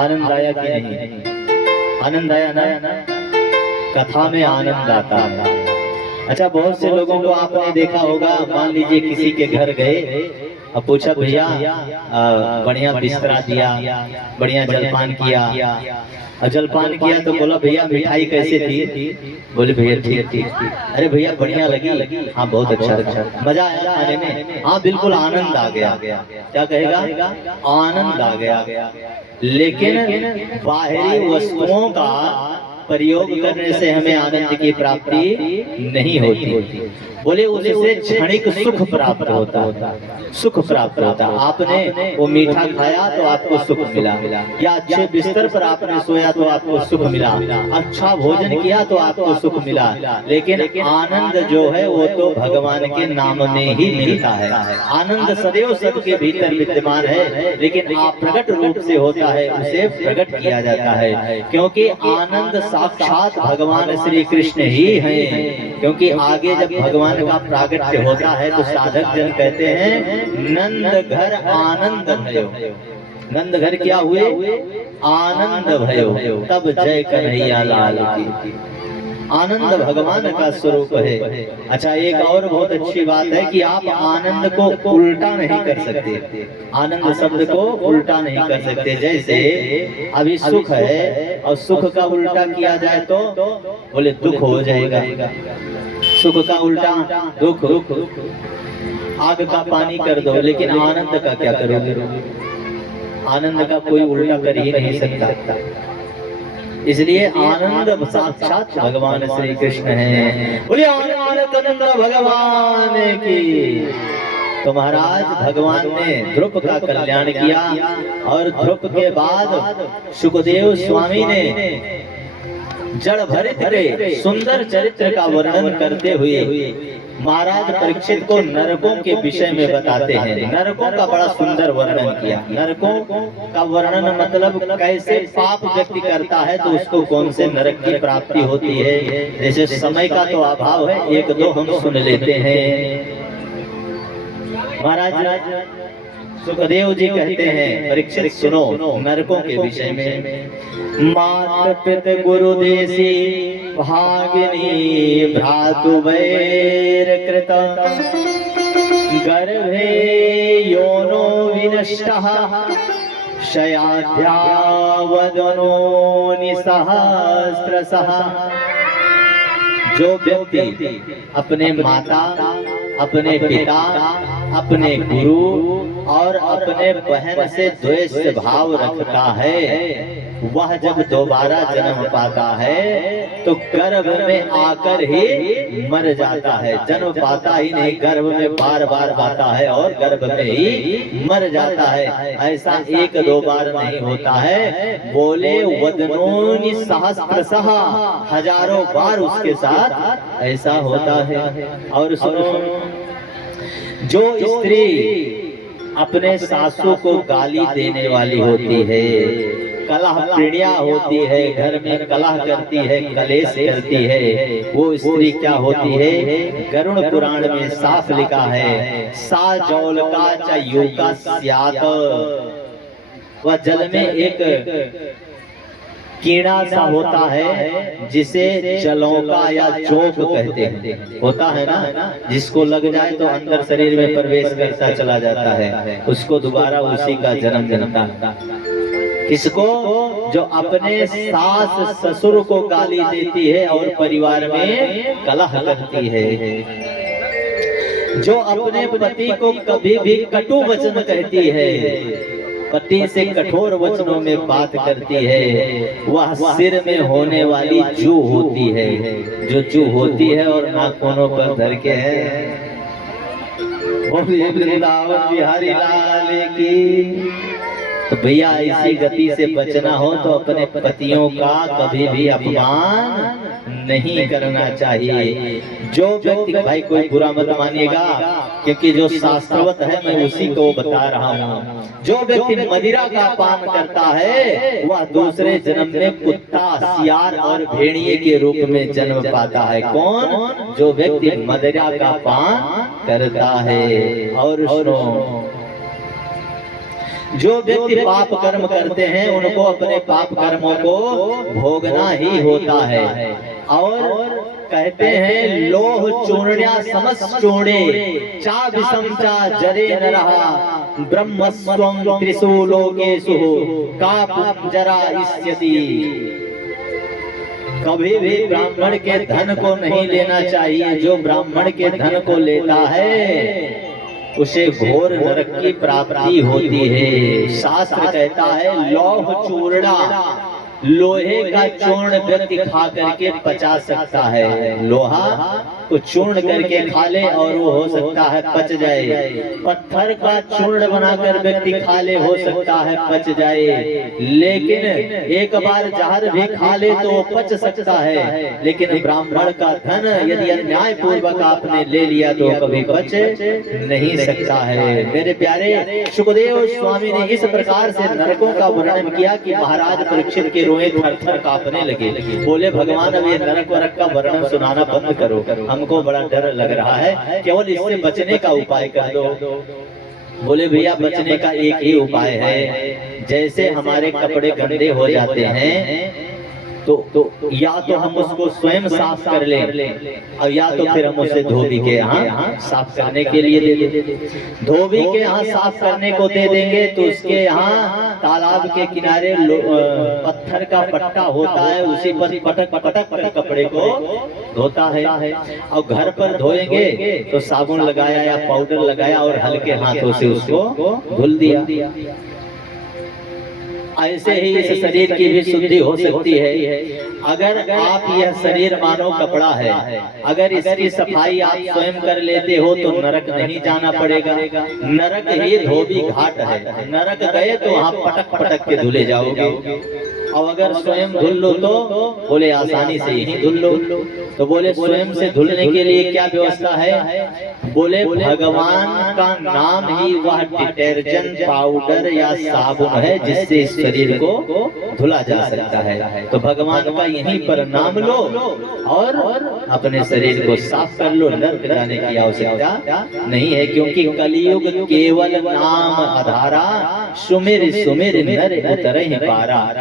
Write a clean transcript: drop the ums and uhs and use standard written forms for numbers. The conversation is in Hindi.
आनंद आया कि नहीं? आनंद आया ना? कथा में आनंद आता है। अच्छा, बहुत से लोगों को आपने देखा होगा, मान लीजिए किसी के घर गए, अब पूछा भैया बढ़िया बिस्तरा दिया, बढ़िया जलपान किया, और जलपान किया तो बोला भैया मिठाई कैसे थी? बोले भैया ठीक थी। अरे भैया बढ़िया लगी? हाँ बहुत अच्छा, मजा आया खाने में? हाँ बिल्कुल आनंद आ गया। क्या कहेगा? आनंद आ गया। लेकिन बाहरी वस्तुओं का प्रयोग करने से हमें आनंद की प्राप्ति नहीं होती। बोले उससे क्षणिक सुख प्राप्त होता है, सुख प्राप्त होता है। आपने वो मीठा खाया तो आपको सुख मिला, या अच्छे बिस्तर पर आपने सोया तो आपको सुख मिला, अच्छा भोजन किया तो आपको सुख मिला। लेकिन आनंद जो है वो तो भगवान के नाम में ही मिलता है। आनंद सदैव सबके भीतर विद्यमान है, लेकिन आप प्रकट रूप से होता है, उसे प्रकट किया जाता है। क्योंकि आनंद साक्षात भगवान श्री कृष्ण ही हैं। क्योंकि आगे जब भगवान का प्रागट्य होता है तो साधक जन कहते हैं नंद घर आनंद भयो। नंद घर क्या हुए? आनंद भयो। तब जय कन्हैया लाल की। आनंद भगवान का स्वरूप है। अच्छा, एक और बहुत अच्छी बात है कि आप आनंद को उल्टा नहीं कर सकते। आनंद शब्द को उल्टा नहीं कर सकते। जैसे अभी सुख है और सुख का उल्टा किया जाए तो बोले दुख हो जाएगा। सुख का उल्टा दुख। आग का पानी कर दो, लेकिन आनंद का क्या करोगे? आनंद का कोई उल्टा कर ही नहीं सकता। इसलिए आनंद साक्षात भगवान श्री कृष्ण हैं। बोलिए आनंद भगवान की। तो महाराज भगवान ने ध्रुव का कल्याण किया, और ध्रुव के बाद सुखदेव स्वामी ने जड़ भरित के सुंदर चरित्र का वर्णन करते हुए महाराज परीक्षित को नरकों के विषय में बताते हैं। नरकों का बड़ा सुंदर वर्णन किया। नरकों का वर्णन मतलब कैसे पाप व्यक्ति करता है तो उसको कौन से नरक की प्राप्ति होती है। जैसे समय का तो अभाव है, एक दो हम सुन लेते हैं। महाराज सुखदेव जी कहते हैं परीक्षित सुनो नरकों के विषय में। मात पिता गुरु देसी भागिनी भ्रातु वैर कृत गर्भे योनो विनष्टः शयाध्यावदनो निसहस्रशः। जो व्यक्ति अपने माता, अपने पिता, अपने गुरु और अपने बहन से द्वेष भाव रखता है, वह जब दोबारा जन्म पाता है तो गर्भ में आकर ही मर जाता है। जन्म पाता ही नहीं, गर्भ में बार बार आता है और गर्भ में ही मर जाता है। ऐसा एक दो बार नहीं होता है। बोले वदनोनि सहस्रशः, हजारों बार उसके साथ ऐसा होता है। और सुनो, जो स्त्री अपने सासू को गाली देने वाली होती है, कलह प्रणिया होती है, घर में कलह करती है, कलेश करती है, वो स्त्री क्या होती है? गरुड़ पुराण में साफ लिखा है, सा जौल का चयूका स्यात। वह जल में एक कीड़ा सा होता है जिसे जलौका या जोक कहते हैं। होता है ना, जिसको लग जाए तो अंदर शरीर में प्रवेश करता चला जाता है, उसको दोबारा उसी का जन्म मिलता है। किसको? जो अपने सास ससुर को गाली देती है और परिवार में कलह करती है। जो अपने पति को कभी भी कटु वचन कहती है, पति से कठोर वचनों में बात करती है, वह सिर में होने वाली जू होती है। जो जू होती है और नाखूनों पर धर के है। वृंदावन बिहारी लाल की। तो भैया इसी गति से बचना हो तो अपने पतियों का कभी भी अपमान नहीं करना चाहिए। जो व्यक्ति, भाई कोई बुरा मत मानिएगा, क्योंकि जो शास्त्रवत है मैं उसी को बता रहा हूँ। जो व्यक्ति मदिरा का पान करता है वह दूसरे जन्म में कुत्ता, सियार और भेड़िए के रूप में जन्म पाता है। कौन? जो व्यक्ति मदिरा का पान करता है। और सुनो, जो व्यक्ति पाप कर्म करते हैं उनको अपने पाप कर्मों को भोगना ही होता है। और कहते हैं लोह चूर्ण्या समस चूर्णे चा विषम चा जरे न रहा ब्रह्मस्वं त्रिषु लोकेषु का जरा इष्यति। कभी भी ब्राह्मण के धन को नहीं लेना चाहिए। जो ब्राह्मण के धन को लेता है उसे घोर नरक की प्राप्ति होती है। शास्त्र कहता है लौह चूर्णा, लोहे का चूर्ण व्यक्ति खा करके पचा सकता है। लोहा को चूर्ण करके खा ले और वो हो सकता है पच जाए। पत्थर का चूर्ण बनाकर व्यक्ति खा ले, हो सकता है पच जाए। लेकिन एक बार जहर भी खा ले तो वो पच सकता है। लेकिन ब्राह्मण का धन यदि अन्याय पूर्वक आपने ले लिया तो कभी पच नहीं सकता है। मेरे प्यारे सुखदेव स्वामी ने इस प्रकार से नरकों का वर्णन किया कि महाराज परीक्षित के रोए थर-थर कांपने लगे। बोले भगवान अब ये नरक वरक का वर्णन सुनाना बंद करो, हमको बड़ा डर लग रहा है, केवल इससे बचने का उपाय कर दो। बोले भैया बचने का एक ही उपाय है। जैसे हमारे कपड़े गंदे हो जाते हैं तो या तो हम उसको स्वयं साफ कर लें और या तो फिर हम उसे धोबी के यहाँ साफ करने के लिए दे दें। धोबी के यहाँ साफ करने को दे देंगे तो उसके यहाँ तालाब के किनारे पत्थर का पट्टा होता है, उसी पर पटक पटक पटक कपड़े को धोता है। और घर पर धोएंगे तो साबुन लगाया या पाउडर लगाया और हल्के हाथों से उसको धुल दिया। ऐसे ही इस शरीर की भी शुद्धि हो सकती है। अगर आप यह शरीर मानो कपड़ा है, अगर इसकी सफाई आप स्वयं कर लेते हो तो नरक नहीं जाना पड़ेगा। नरक ही धोबी घाट है। नरक गए तो आप पटक पटक के धुले जाओगे। और अगर स्वयं धुल लो तो बोले आसानी से ही धुल लो। तो बोले स्वयं से धुलने के लिए क्या व्यवस्था है? बोले भगवान का नाम ही वह डिटर्जेंट पाउडर या साबुन है जिससे इस शरीर को धुला जा सकता है। तो भगवान का यहीं पर नाम लो और अपने शरीर को साफ कर लो। नरक जाने की आवश्यकता नहीं है, क्योंकि कलियुग केवल नाम आधारा सुमिर सुमिर नर उतरहि पारा।